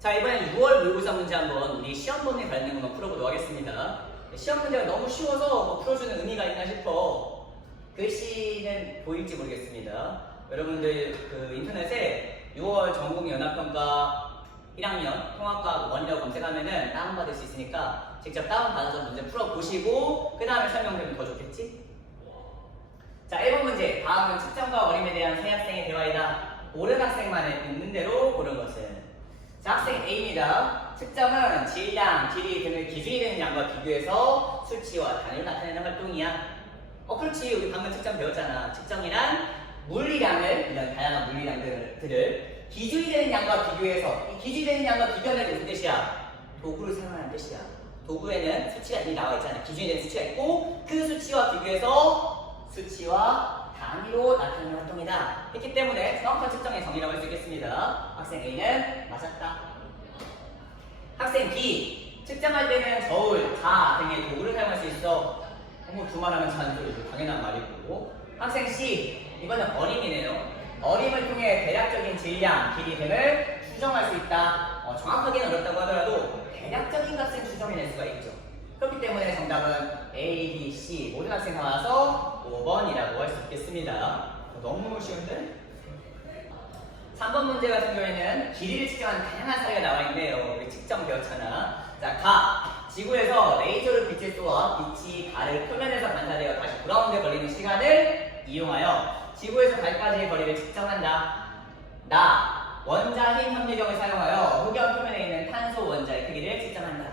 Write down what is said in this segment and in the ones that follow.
자, 이번엔 6월 모의고사 문제 한번 우리 시험본에 관련된 것만 풀어보도록 하겠습니다. 시험 문제가 너무 쉬워서 뭐 풀어주는 의미가 있나 싶어. 글씨는 보일지 모르겠습니다. 여러분들 그 인터넷에 6월 전국연합평가 1학년 통합과학 원료 검색하면은 다운받을 수 있으니까 직접 다운받아서 문제 풀어보시고 그 다음에 설명드리면 더 좋겠지? 자, 1번 문제. 다음은 측정과 어림에 대한 세 학생의 대화이다. 옳은 학생만을 있는 대로 고른 것은? 자, 학생 A입니다. 측정은 질량, 길이 등을 기준이 되는 양과 비교해서 수치와 단위로 나타내는 활동이야. 그렇지. 우리 방금 측정 배웠잖아. 측정이란 물리량을, 이런 다양한 물리량들을 기준이 되는 양과 비교해서, 이 기준이 되는 양과 비교하는 게 무슨 뜻이야? 도구를 사용하는 뜻이야. 도구에는 수치가 이미 나와 있잖아. 기준이 되는 수치가 있고 그 수치와 비교해서 수치와 단위로 나타내는 활동이다. 했기 때문에 정확한 측정의 정의라고 할 수 있겠습니다. 학생 A는 맞았다. 학생 B. 측정할 때는 저울, 가 등의 도구를 사용할 수 있어. 두말하면 잔소리죠. 당연한 말이고. 학생 C. 이번엔 어림이네요. 어림을 통해 대략적인 질량, 길이 등을 추정할 수 있다. 정확하게는 어렵다고 하더라도 대략적인 값은 추정해낼 수가 있죠. 그렇기 때문에 정답은 A, B, C 모든 학생 나와서 5번이라고 할 수 있겠습니다. 너무 쉬운데? 3번 문제 같은 경우에는 길이를 측정하는 다양한 사례가 나와 있네요. 우리 측정 배웠잖아. 자, 가. 지구에서 레이저를 빛을 쏘아 빛이 달을 표면에서 반사되어 다시 돌아오는 데 걸리는 시간을 이용하여 지구에서 달까지의 거리를 측정한다. 나. 원자핵 협리력을 사용하여 흑연 표면에 있는 탄소 원자의 크기를 측정한다.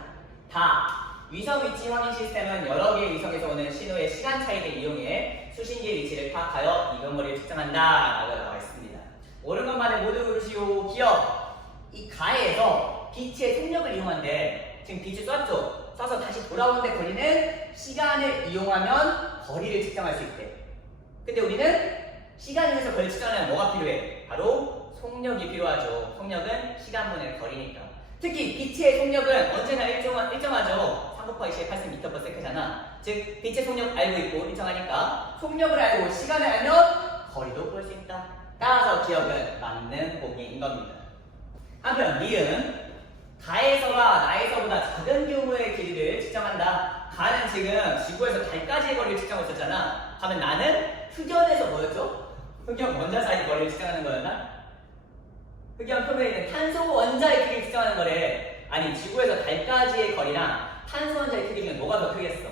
다. 위성 위치 확인 시스템은 여러 개의 위성에서 오는 신호의 시간 차이를 이용해 수신기의 위치를 파악하여 이동거리를 측정한다. 라고 나와 있습니다. 옳은 것만을 모두 고르시오. 기억. 이 가에서 빛의 속력을 이용한데 지금 빛을 쐈죠. 쏴서 다시 돌아오는데 걸리는 시간을 이용하면 거리를 측정할 수 있대. 근데 우리는 시간에서 거리를 측정하려면 뭐가 필요해? 바로 속력이 필요하죠. 속력은 시간분의 거리니까. 특히 빛의 속력은 언제나 일정하죠. 3 곱하기 10의 8 m/s잖아. 즉 빛의 속력 알고 있고 일정하니까 속력을 알고 시간을 알면 거리도 볼 수 있다. 따라서 기억은 맞는 보기인 겁니다. 한편 니은. 가에서가 나에서보다 작은 규모의 길이를 측정한다. 가는 지금 지구에서 달까지의 거리를 측정하고 있었잖아. 하면 나는 흑연에서 뭐였죠? 흑연 원자 사이 거리를 측정하는 거였나? 흑연 표면에 있는 탄소 원자의 크기를 측정하는 거래. 아니, 지구에서 달까지의 거리랑 탄소 원자의 크기 중에 뭐가 더 크겠어?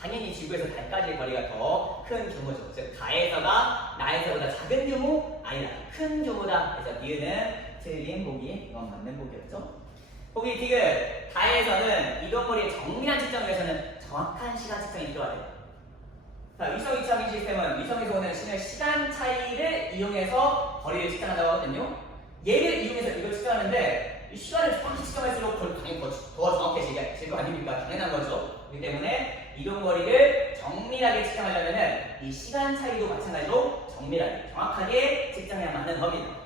당연히 지구에서 달까지의 거리가 더 큰 규모죠. 즉, 가에서가 나에서보다 작은 규모? 아니다. 큰 규모다. 그래서 니은은 틀린 보기, 이건 맞는 보기였죠. 보기 디귿. 가에서는 이동거리의 정밀한 측정을 위해서는 정확한 시간 측정이 필요하대. 자, 위성 위치 확인 시스템은 위성에서 오는 신호의 시간 차이를 이용해서 거리를 측정한다고 하거든요. 얘를 이용해서 이걸 측정하는데 이 시간을 정확히 측정할수록 당연히 더 정확해질 거 아닙니까? 당연한 거죠. 그렇기 때문에 이동거리를 정밀하게 측정하려면 이 시간 차이도 마찬가지로 정밀하게 정확하게 측정해야만 하는 겁니다.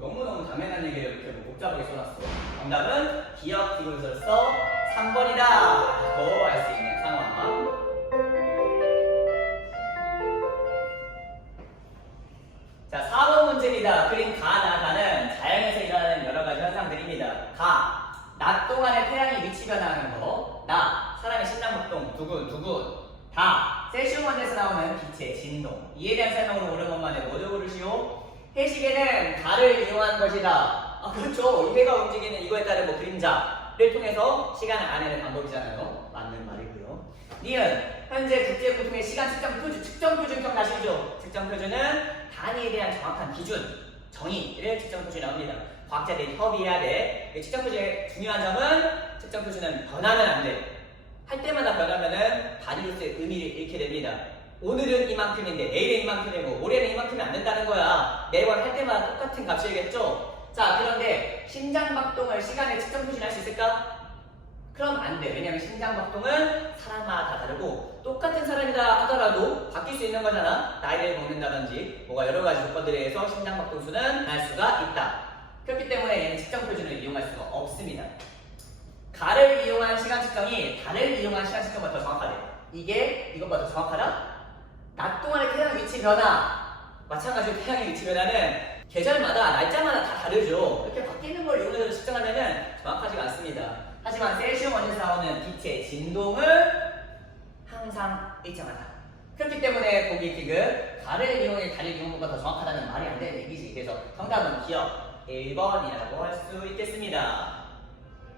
너무너무 당연한 얘기를 이렇게 복잡하게 써놨어. 정답은 기억 기울서서 3번이다 라고 알 수 있는 상황. 자, 4번 문제입니다. 그린 가나 가는 자연에서 일어나는 여러 가지 현상들입니다. 가. 낮 동안에 태양이 위치 변화하는 거. 나. 사람의 심장박동 두근두근. 다. 세슘 원에서 나오는 빛의 진동. 이에 대한 설명으로 옳은 것만을 모두 고르시오. 해식에는 달을 이용한 것이다. 그렇죠. 이 해가 움직이는 이거에 따른 그림자를 통해서 시간을 알아내는 방법이잖아요. 맞는 말이고요. 니은. 현재 국제고통의 시간 측정 표준 기억나시죠? 측정 표준은 단위에 대한 정확한 기준, 정의를 측정 표준이라고 합니다. 과학자들이 협의해야 돼. 측정 표준의 중요한 점은 측정 표준은 변하면 안 돼. 할 때마다 변하면은 단위로서의 의미를 잃게 됩니다. 오늘은 이만큼인데 내일은 이만큼이고 올해는 이만큼이 안 된다는 거야. 매번 할 때마다 똑같은 값이겠죠? 자, 그런데 심장박동을 시간에 측정 표준할 수 있을까? 그럼 안 돼. 왜냐면 심장박동은 사람마다 다 다르고 똑같은 사람이다 하더라도 바뀔 수 있는 거잖아. 나이를 먹는다든지 뭐가 여러 가지 조건들에 의해서 심장박동 수는 날 수가 있다. 그렇기 때문에 얘는 측정 표준을 이용할 수가 없습니다. 가를 이용한 시간 측정이 달을 이용한 시간 측정보다 더 정확하대. 이게 이것보다 더 정확하다? 낮 동안의 태양 위치 변화. 마찬가지로 태양의 위치 변화는 계절마다 날짜마다 다 다르죠. 이렇게 바뀌는 걸 이용해서 측정하면은 애니티그 가를 이용해 가를 이용보다 더 정확하다는 말이 안 되는 얘기지. 그래서 정답은 기억 1번이라고 할 수 있겠습니다.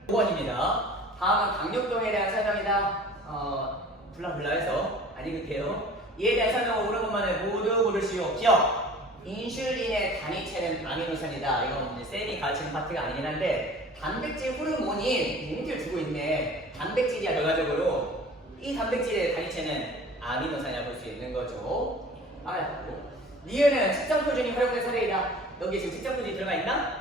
5번입니다. 다음은 강력동에 대한 설명이다. 블라블라해서 안 읽을게요. 이에 대한 설명을 옳은 것만을 모두 고르시오. 기억! 인슐린의 단위체는 아미노산이다. 이건 쌤이 가르치는 파트가 아니긴 한데 단백질 호르몬인 힌트를 주고 있네. 단백질이야. 결과적으로 이 단백질의 단위체는 아미노산이라고 볼 수 있는 거죠. 알고. 니은은 측정 표준이 활용된 사례이다. 여기 지금 측정 표준이 들어가 있나?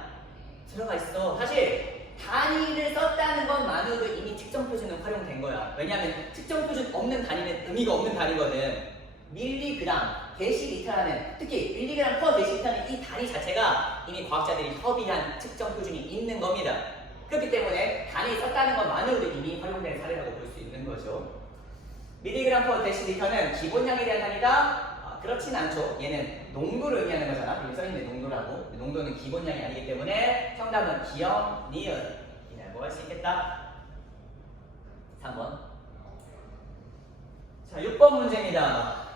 들어가 있어. 사실 단위를 썼다는 것만으로도 이미 측정 표준은 활용된 거야. 왜냐하면 측정 표준 없는 단위는 의미가 없는 단위거든. 밀리그램, 데시리터라는, 특히 밀리그램 퍼 데시리터는 이 단위 자체가 이미 과학자들이 협의한 측정 표준이 있는 겁니다. 그렇기 때문에 단위 썼다는 것만으로도 이미 활용된 사례라고 볼 수 있는 거죠. 밀리그램 퍼 데시리터는 기본량에 대한 단위다? 그렇진 않죠. 얘는 농도를 의미하는 거잖아. 여기 써있는 농도라고. 농도는 기본량이 아니기 때문에 정답은 기억, 니은이라고 할 수 있겠다. 3번. 자, 6번 문제입니다.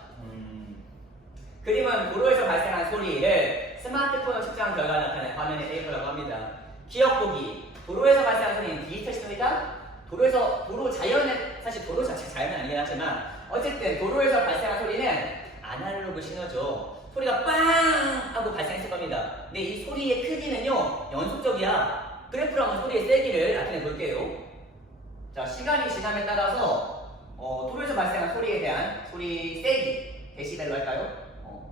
그림은 도로에서 발생한 소리를 스마트폰으로 측정한 결과 나타낸 화면의 테이프라고 합니다. 기억 보기. 도로에서 발생한 소리는 디지털 신호이다? 도로 자연은, 사실 도로 자체가 자연은 아니긴 하지만 어쨌든 도로에서 발생한 소리는 아날로그 신호죠. 소리가 빵! 하고 발생했을 겁니다. 근데 이 소리의 크기는요, 연속적이야. 그래프로 한번 소리의 세기를 나타내 볼게요. 자, 시간이 지남에 따라서 도로에서 발생한 소리에 대한 소리 세기, 데시벨로 할까요?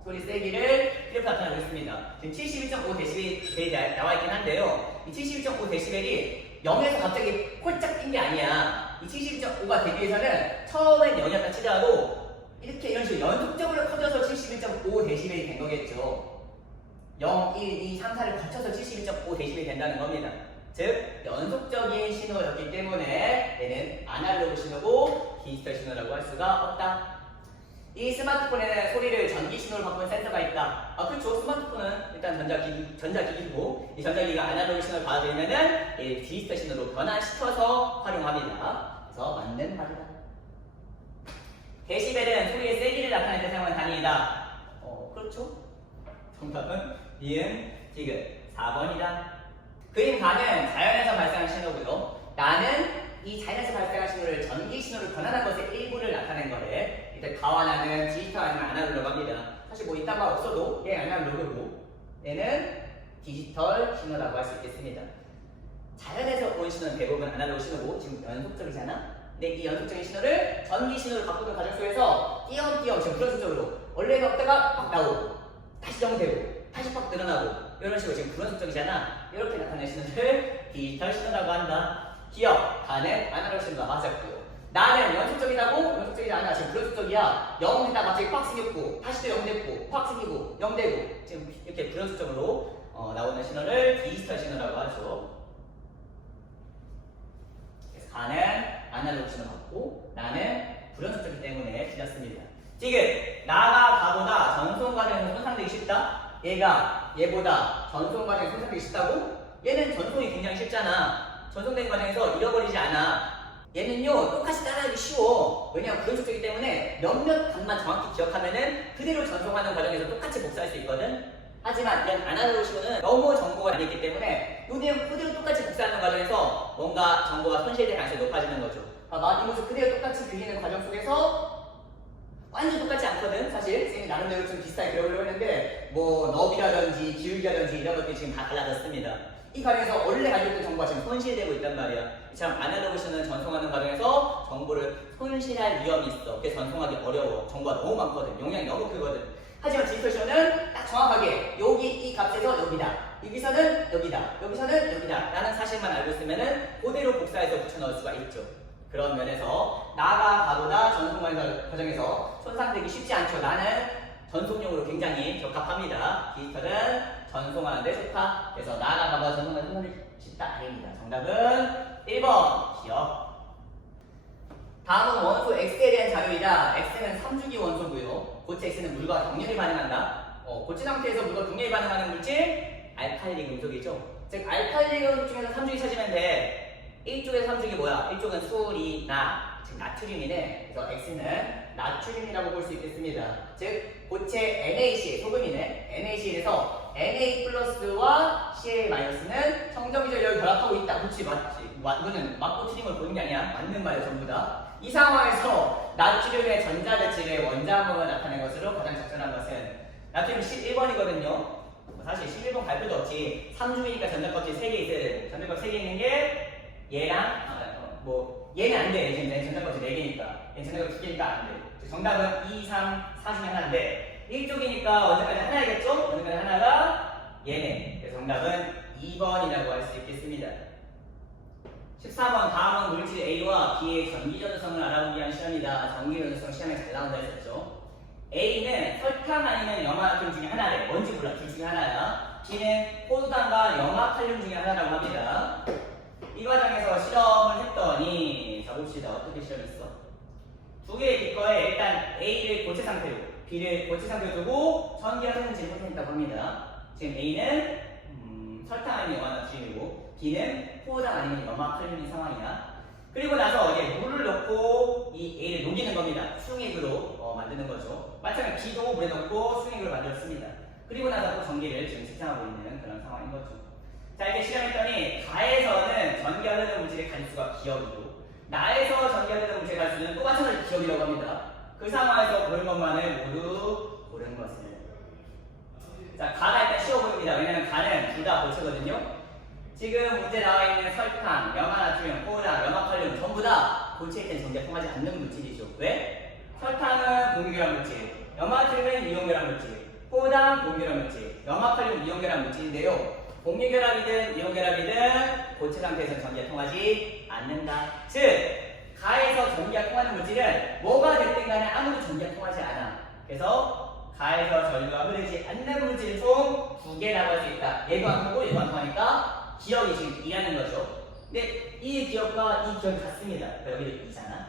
소리 세기를 그래프 나타내보겠습니다. 지금 71.5 데시벨이 나와 있긴 한데요. 이 71.5 데시벨이 0에서 갑자기 홀짝 뛴 게 아니야. 이 71.5가 되기 위해서는 처음엔 0이었다 치더라도 이렇게 이런 식으로 연속적으로 커져서 71.5 데시벨이 된 거겠죠. 0, 1, 2, 3, 4를 거쳐서 71.5 데시벨이 된다는 겁니다. 즉, 연속적인 신호였기 때문에 얘는 아날로그 신호고 디지털 신호라고 할 수가 없다. 이 스마트폰에는 소리를 전기 신호로 바꾸는 센서가 있다. 그렇죠. 스마트폰은 일단 전자기기고 이 전자기기가 아날로그 신호를 받아들이면은 디지털 신호로 변환시켜서 활용합니다. 그래서 맞는 말이다. 데시벨은 소리의 세기를 나타낼 때 사용하는 단위이다. 그렇죠. 정답은 니은, 디귿 4번이다. 그림 가는 자연에서 발생한 신호고요. 나는 이 자연에서 발생한 신호를 전기 신호로 변환한 것의 일부를 나타낸 거래. 이때 가와 나는 디지털 아니면 아날로그라고 합니다. 사실 뭐 이딴 말 없어도 얘 아날로그고 얘는 디지털 신호라고 할 수 있겠습니다. 자연에서 온 신호는 대부분 아날로그 신호고 지금 연속적이잖아. 근데 이 연속적인 신호를 전기 신호로 바꾸는 과정 속에서 띄엄띄엄 지금 불연속적으로 원래는 없다가 막 나오고 다시 정되고 다시 팍 늘어나고 이런 식으로 지금 불연속적이잖아. 이렇게 나타낸 신호를 디지털 신호라고 한다. 기억, 가는 아날로그 신호가 맞았고요. 나는 연속적이라고? 연속적이지 않아. 지금 불연속적이야. 0 했다가 갑자기 팍 생겼고 다시 또 0 됐고 팍 생기고 0 되고 지금 이렇게 불연속적으로 나오는 신호를 디지털 신호라고 하죠. 그래서 가는 아날로그 신호 받고 나는 불연속적이기 때문에 틀렸습니다. 지금 나가 가보다 전송 과정에서 손상되기 쉽다. 얘보다 전송 과정에서 손상되기 쉽다고? 얘는 전송이 굉장히 쉽잖아. 전송된 과정에서 잃어버리지 않아. 얘는요 똑같이 따라하기 쉬워. 왜냐하면 불연속적이기 때문에 몇몇 값만 정확히 기억하면은 그대로 전송하는 과정에서 똑같이 복사할 수 있거든. 하지만 이런 아날로그 신호는 너무 정보가 많이 있기 때문에 이 내용 그대로 똑같이 복사하는 과정에서 뭔가 정보가 손실될 가능성이 높아지는 거죠. 이 모습 그대로 똑같이 그리는 과정 속에서 완전 똑같지 않거든. 사실 쌤이 나름대로 좀 비슷하게 그려보려고 했는데 뭐 너비라든지 기울기라든지 이런 것들이 지금 다 달라졌습니다. 이 과정에서 원래 가지고 있던 정보가 지금 손실되고 있단 말이야. 참 아날로그 신호는 전송하는 과정에서 정보를 손실할 위험이 있어. 그래서 전송하기 어려워. 정보가 너무 많거든. 용량이 너무 크거든. 하지만 디지털 신호는 딱 정확하게 여기 이 값에서 여기다. 여기서는 여기다. 여기서는 여기다. 라는 사실만 알고 있으면은 그대로 복사해서 붙여넣을 수가 있죠. 그런 면에서 나가 가보다 전송하는 과정에서 손상되기 쉽지 않죠. 나는 전송용으로 굉장히 적합합니다. 디지털은 전송하는데 좋다. 그래서 나가 가보다 전송하는 손상되기 쉽다. 아닙니다. 정답은 1번 기억. 다음은 원소 X에 대한 자료이다. X는 3주기 원소고요. 고체 X는 물과 격렬히 반응한다. 고체 상태에서 물과 격렬히 반응하는 물질 알칼리 금속이죠. 즉 알칼리 금속 중에서 3주기 찾으면 돼. 1쪽에서 3쪽이 뭐야? 1쪽은 술이나 지금 나트륨이네. 그래서 X는 나트륨이라고 볼 수 있겠습니다. 즉 고체 NaCl 소금이네. NaCl에서 Na 플러스와 Cl 마이너스는 성정기적 여기 결합하고 있다. 그렇지, 맞지. 이거는 맞고 틀린 걸 보는 게 아니야. 맞는 말이야 전부 다. 이 상황에서 나트륨의 전자배치의 원자음을 나타낸 것으로 가장 적절한 것은 나트륨 11번이거든요. 사실 11번 갈 필요도 없지. 3중이니까 전자껍질 3개 있어야 되고 전자껍질 3개 있는 게 얘랑 얘는 안 돼. 얘는 전자껍질 4개니까 얘는 전자껍질 2개니까 안 돼. 정답은 2, 3, 4 중에 하나인데 1쪽이니까 언제까지 하나이겠죠? 언제까지 하나가 얘네. 그래서 정답은 2번이라고 할 수 있겠습니다. 14번 다음은 물질 A와 B의 전기전도성을 알아보기 위한 시험이다. 전기전도성 시험에 잘 나온다 했었죠. A는 설탕 아니면 염화나트륨 중에 하나래. 뭔지 몰라. 둘 중에 하나야. B는 포도당과 염화칼륨 중에 하나라고 합니다. 이 과정에서 실험을 했더니 자 봅시다. 어떻게 실험했어? 두 개의 비커에 일단 A를 고체 상태로 B를 고체 상태로 두고 전기가 흐르는지를 확인했다고 합니다. 지금 A는 설탕 아니면 염화나트륨이고 B는 포도당 아니면 염화칼륨인 상황이야. 그리고 나서 이제 물을 넣고 이 A를 녹이는 겁니다. 수용액으로 만드는 거죠. 마찬가지로 B도 물에 넣고 수용액으로 만들었습니다. 그리고 나서 또 전기를 지금 측정하고 있는 그런 상황인 거죠. 자, 이렇게 실험했더니 가에서는 전기가 흐르는 물질의 가지수가 기억이고 나에서 전기가 흐르는 물질의 가지수는 또 마찬가지로 기억이라고 합니다. 그 상황에서 고른 것만을 모두 고른 것을. 자, 가가 일단 쉬워 보입니다. 왜냐면 가는 둘 다 고체거든요. 지금 문제 나와 있는 설탕, 염화나트륨, 포도당, 염화칼륨 전부 다 고체일 땐 전기가 통하지 않는 물질이죠. 왜? 설탕은 공유결합 물질, 염화나트륨은 이온결합 물질, 포도당 공유결합 물질, 염화칼륨 이온결합 물질인데요. 공유결합이든 이온결합이든 고체 상태에서 전기가 통하지 않는다. 즉, 가에서 전기가 통하는 물질은 뭐가 됐든 간에 아무도 전기가 통하지 않아. 그래서 가에서 전기가 흐르지 않는 물질 총 두 개라고 할 수 있다. 얘도 안 통하고 얘도 안 통하니까 기억이 지금 2라는 거죠. 근데 이 기억과 이 기억이 같습니다. 여기도 2잖아.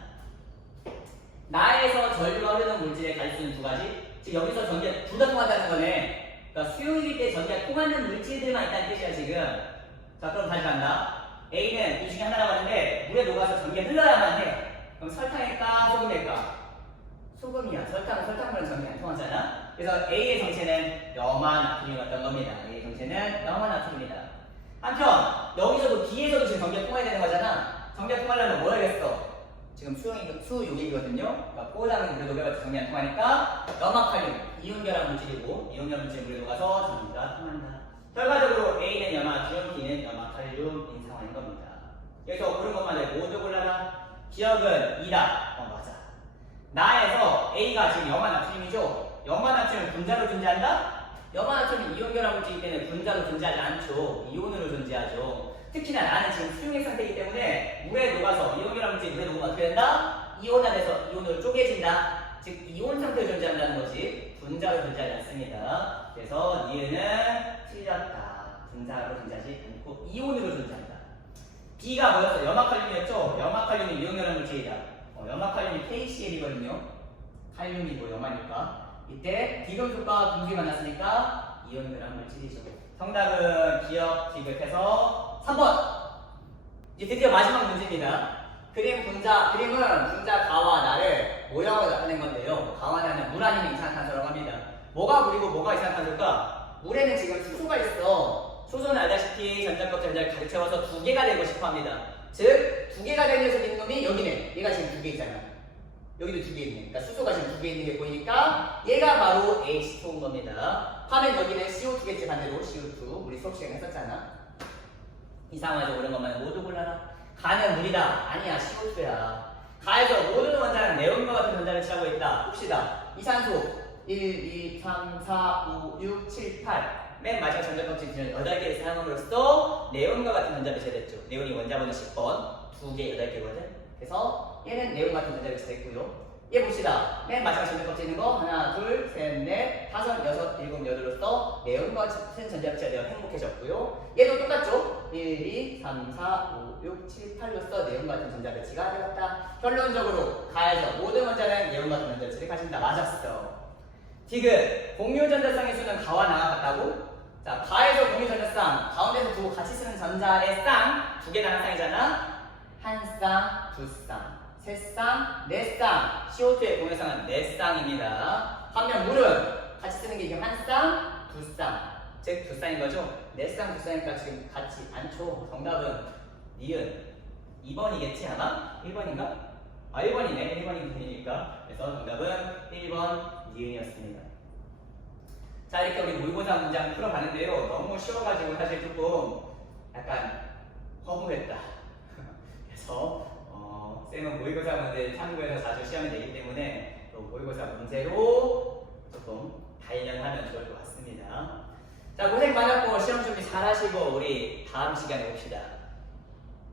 나에서 전류가 흐르는 물질의 가지수는 두 가지. 지금 여기서 전기가 둘 다 통한다는 거네. 그러니까 수용일 때 전기가 통하는 물질들만 있다는 뜻이야 지금. 자, 그럼 다시 간다. A는 이 중에 하나라고 하는데 물에 녹아서 전기가 흘러야만 해. 그럼 설탕일까 소금일까? 소금이야. 설탕물은 전기가 안 통하잖아. 그래서 A의 정체는 염화나트륨이었던 겁니다. A의 정체는 염화나트륨이다. 한편 여기서도 B에서도 지금 전기가 통해야 되는 거잖아. 전기가 통하려면 뭐 해야겠어? 지금 수용액이거든요. 그러니까 포도당은 물에 녹여서 전기가 안 통하니까 염화칼륨, 이온결합 물질이고 이온결합 물질이 물에 녹아서 전기가 통한다. 결과적으로 A는 염화나트륨, B는 염화칼륨인 상황인 겁니다. 여기서 고른 것만을 모두 골라라. 기억은 2다. 맞아. 나에서 A가 지금 염화나트륨이죠. 염화나트륨은 분자로 존재한다? 염화나트륨은 이온결합 물질이기 때문에 분자로 존재하지 않죠. 이온으로 존재하죠. 특히나 나는 지금 수용액 상태이기 때문에 물에 녹아서 이온결합 물질이 물에 녹으면 어떻게 된다? 이온화돼서 이온으로 쪼개진다. 즉 이온 상태로 존재한다는 거지 분자로 존재하지 않습니다. 그래서 니은은 틀렸다. 분자로 존재하지 않고 이온으로 존재한다. B가 뭐였어? 염화칼륨이었죠? 염화칼륨이 이온결합 물질이다. 염화칼륨이 KCl이거든요. 칼륨이고 염화니까 이때 비금속과 금속이 만났으니까 이온결합 물질이죠. 정답은 기억, 기급해서 3번. 이제 드디어 마지막 문제입니다. 그림은 분자 가와 나를 모형으로 나타낸 건데요. 가와 나는 물 아니면 이산화탄소라고 합니다. 뭐가 물이고 뭐가 이산화탄소일까? 물에는 지금 수소가 있어. 수소는 알다시피 전자껍질 전자를 가득 채워서 두 개가 되고 싶어 합니다. 즉, 두 개가 되는 녀석이 있는 놈이 여기네. 얘가 지금 두 개 있잖아. 여기도 두 개 있네. 그러니까 수소가 지금 두 개 있는 게 보이니까 얘가 바로 H2O인 겁니다. 화면 여기는 CO2겠지 반대로 CO2. 우리 수업 시간에 했었잖아. 이 상황에서 옳은 것만 모두 골라라. 가는 물이다. 아니야, CO2야. 가에서 모든 원자는 네온과 같은 전자를 취하고 있다. 봅시다. 이산소 1, 2, 3, 4, 5, 6, 7, 8. 맨 마지막 전자껍질 8개를 사용함으로써 네온과 같은 전자를 배치됐죠. 네온이 원자번호 10번, 2개 8개거든. 그래서 얘는 네온 같은 전자를 배치됐고요. 얘 봅시다. 맨 마지막 전자껍질 있는 거 하나, 둘, 셋, 넷, 다섯, 여섯, 일곱, 여덟로서 네온과 같은 전자 배치가 되어 행복해졌고요. 얘도 똑같죠? 1, 2, 3, 4, 5, 6, 7, 8로서 네온과 같은 전자 배치가 되었다. 결론적으로 가에서 모든 원자는 네온과 같은 전자 배치를 가진다. 맞았어. 디귿, 공유전자쌍의 수는 가와 나와 같다고? 자, 가에서 공유전자쌍, 가운데서 두고 같이 쓰는 전자의 쌍, 두 개 나는 쌍이잖아? 한 쌍, 두 쌍, 세 쌍, 네 쌍. CO2의 공유상은 네 쌍입니다. 반면 물은 같이 쓰는 게 이게 한 쌍, 두 쌍. 즉, 두 쌍인 거죠? 네 쌍, 두 쌍이니까 지금 같지 않죠. 정답은 니은 2번이겠지 아마? 1번인가? 아 1번이네. 1번이 니은이니까. 그래서 정답은 1번 니은이었습니다. 자, 이렇게 우리 모의고사 문장 풀어봤는데요. 너무 쉬워가지고 사실 조금 약간 허무했다. 그래서 쌤은 모의고사 문제 참고해서 자주 시험이 되기 때문에 또 모의고사 문제로 조금 단련하면 좋을 것 같습니다. 자, 고생 많았고 시험 준비 잘 하시고 우리 다음 시간에 봅시다.